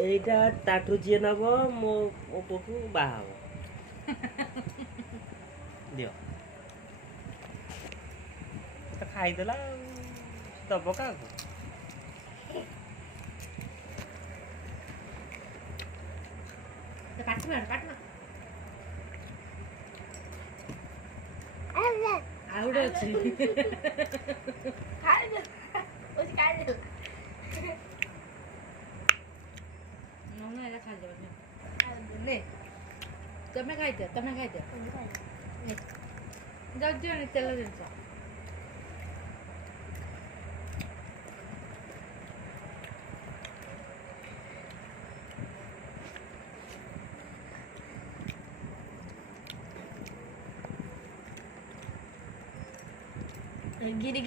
ଏଇଟା ତାଠୁ ଯିଏ ନବ ମୋ ପୁଅକୁ ବାହା ହବ। ଦିଅ ତ ଖାଇଦେଲା ଆଉ ଦବ କାହାକୁ? କାଟନା ଆଉ ଗୋଟେ ଅଛି। ଏଇଟା ଖାଇଦେବ। ତମେ ଖାଇଦିଅ ଯାଉଛି ତେଲ ଜିନିଷ। गिरी